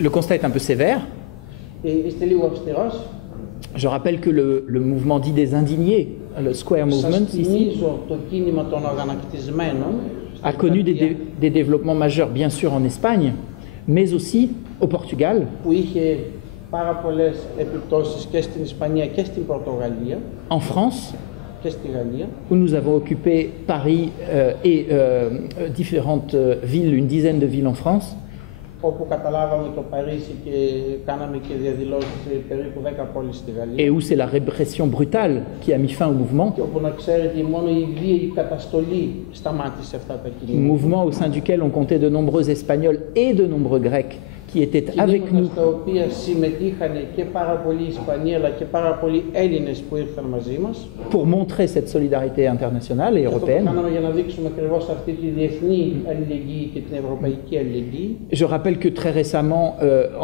Le constat est un peu sévère. Είστε λίγο αυστηρός. Je rappelle que le mouvement dit des indignés, le Square Σας Movement, ici, θυμίζω το κίνημα των αγανακτισμένων a connu des développements majeurs, bien sûr, en Espagne, mais aussi au Portugal, που είχε πάρα πολλές επιπτώσεις και στην Ισπανία και στην Πορτογαλία en France, και στη Γαλλία, où nous avons occupé Paris et différentes villes, une dizaine de villes en France, όπου καταλάβαμε το Παρίσι και κάναμε και διαδηλώσεις σε περίπου 10 πόλεις στη Γαλλία. et où c'est la répression brutale qui a mis fin au mouvement, Και όπου να ξέρετε μόνο η βίαιη καταστολή σταμάτησε αυτά τα κινήματα. mouvement au sein duquel on comptait de nombreux Espagnols et de nombreux Grecs qui étaient avec nous Κινήματα στα οποία συμμετείχαν και πάρα πολλοί Ισπανοί αλλά και πάρα πολλοί Έλληνες που ήρθαν μαζί μας. pour montrer cette solidarité internationale et Αυτό το européenne. κάναμε για να δείξουμε ακριβώς αυτή τη διεθνή αλληλεγγύη και την ευρωπαϊκή αλληλεγγύη. Je rappelle que très récemment,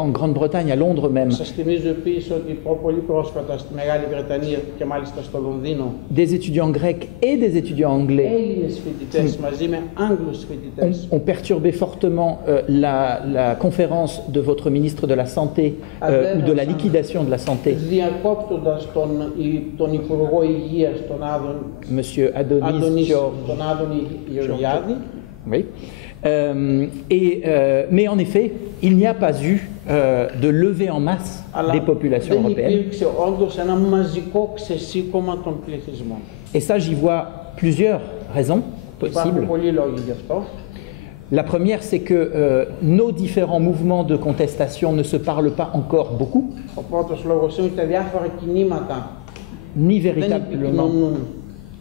en Grande-Bretagne, à Londres même, Σας θυμίζω επίσης ότι πολύ πρόσφατα στη Μεγάλη Βρετανία και μάλιστα στο Λονδίνο des étudiants grecs et des étudiants anglais Έλληνες φοιτητές μαζί με Άγγλους φοιτητές ont perturbé fortement la conférence de votre ministre de la Santé ou de la liquidation de la Santé, διακόπτοντας τον Υπουργό Υγείας, τον Monsieur Adonis George. τον Άδωνη Γεωργιάδη. Oui. Mais en effet, il n'y a pas eu de levée en masse des populations δεν européennes. υπήρξε όντως ένα μαζικό ξεσήκωμα των πληθυσμών. Et ça, j'y vois plusieurs raisons Υπάρχουν possibles. πολλοί λόγοι γι' αυτό. La première, c'est que nos différents mouvements de contestation ne se parlent pas encore beaucoup, Ο πρώτος λόγος είναι ότι τα διάφορα κινήματα ni δεν véritablement, επικοινωνούν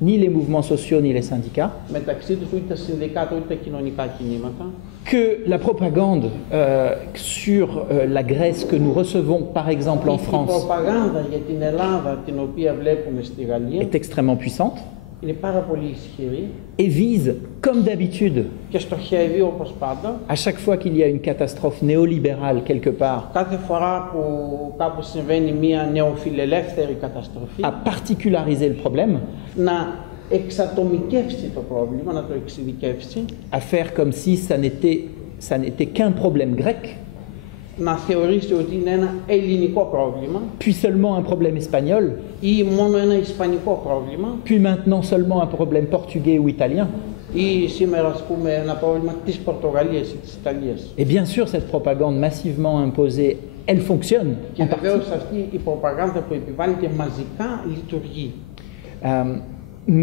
ni les mouvements sociaux, ni les syndicats, μεταξύ τους ούτε τα συνδικάτα ούτε τα κοινωνικά κινήματα. que la propagande sur la Grèce que nous recevons, par exemple en Η France, προπαγάνδα για την Ελλάδα, την οποία βλέπουμε στη Γαλλία, est extrêmement puissante είναι πάρα πολύ ισχυρή et vise, comme d'habitude, και στοχεύει όπως πάντα. à chaque fois qu'il y a une catastrophe néolibérale quelque part, Κάθε φορά που κάπου συμβαίνει μια νεοφιλελεύθερη καταστροφή, à particulariser le problème, να εξατομικεύσει το πρόβλημα, να το εξειδικεύσει, à faire comme si ça n'était qu'un problème grec, να θεωρήσει ότι είναι ένα ελληνικό πρόβλημα puis seulement un problème espagnol, ή μόνο ένα ισπανικό πρόβλημα puis maintenant seulement un problème portugais ou italien. ή σήμερα ας πούμε ένα πρόβλημα της Πορτογαλίας ή της Ιταλίας. Et bien sûr, cette propagande massivement imposée, elle fonctionne Και en partie. βεβαίως αυτή η προπαγάνδα που επιβάλλεται μαζικά λειτουργεί.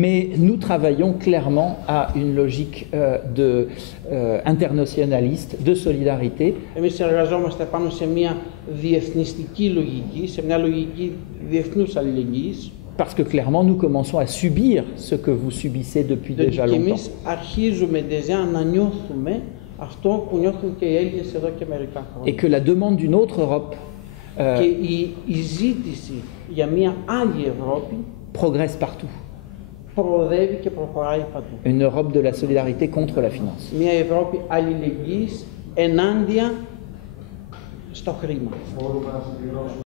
Mais nous travaillons clairement à une logique internationaliste, de solidarité, Εμείς εργαζόμαστε πάνω σε μια διεθνιστική λογική, σε μια λογική διεθνούς αλληλεγγύης, parce que clairement nous commençons à subir ce que vous subissez depuis διότι déjà και longtemps. εμείς αρχίζουμε déjà να νιώθουμε αυτό που νιώθουν και οι Έλληνες εδώ και μερικά Et χρόνια. que la demande d'une autre Europe Και η ζήτηση για μια άλλη Ευρώπη progresse partout. προοδεύει και προχωράει παντού. Une Europe de la solidarité contre la finance. Μια Ευρώπη αλληλεγγύης ενάντια στο χρήμα.